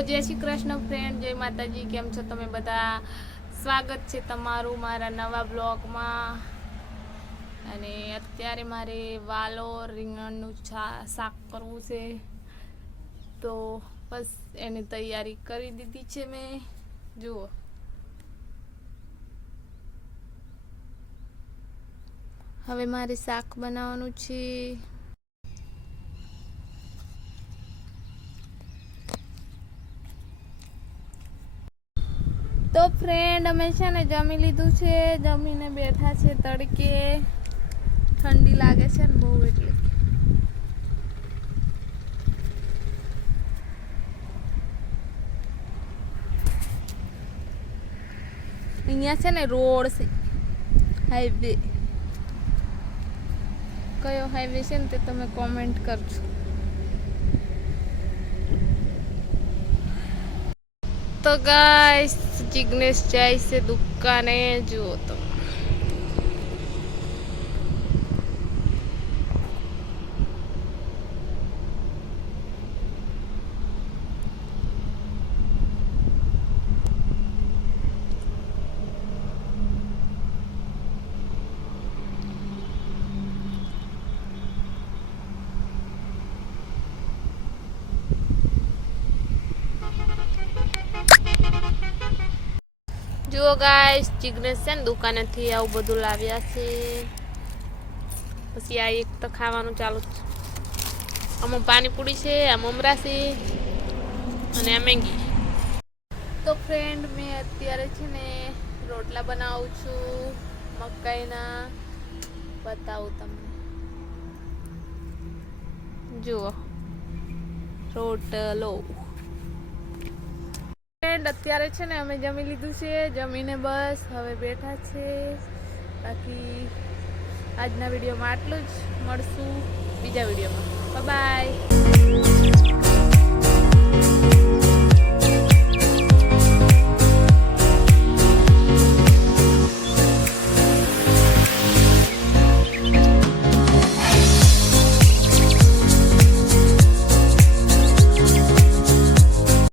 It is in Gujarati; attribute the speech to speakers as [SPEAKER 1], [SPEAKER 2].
[SPEAKER 1] જય શ્રી કૃષ્ણ ફ્રેન્ડ જય માતાજી, કેમ છો તમે બધા? સ્વાગત છે તમારું મારા નવા બ્લોગમાં. અને અત્યારે મારે વાલો રીંગણનું શાક કરવું છે. તો બસ એની તૈયારી કરી દીધી છે મેં. જુઓ. હવે મારે શાક બનાવવાનું છે. તો ફ્રેન્ડ અમે છે ને જમી લીધું છે. જમીને બેઠા છે તડકે. ઠંડી લાગે છે ને બહુ એટલે. અહીંયા છે ને રોડ છે. હાઈવે. કયો હાઈવે છે ને તે તમે કોમેન્ટ કરજો. તો ગાય જિગ્નેશ જાય છે દુકાને જુઓ તમે. જુઓ ગાઈસ જિગ્નેશ છે ને દુકાનેથી આવું બધું લાવ્યા છે. પછી આ એક તો ખાવાનું ચાલુ છે. આમાં પાણીપુરી છે આ મમરા છે, અને આ મેગી. તો ફ્રેન્ડ મેં અત્યારે છે ને રોટલા બનાવું છું, મકાઈના. બતાવું તમને. જુઓ. રોટલો. ફ્રેન્ડ અત્યારે છે ને અમે જમી લીધું છે, જમીને બસ હવે બેઠા છે. બાકી આજના વિડીયોમાં આટલું જ. મળશું બીજા વિડીયોમાં. બાય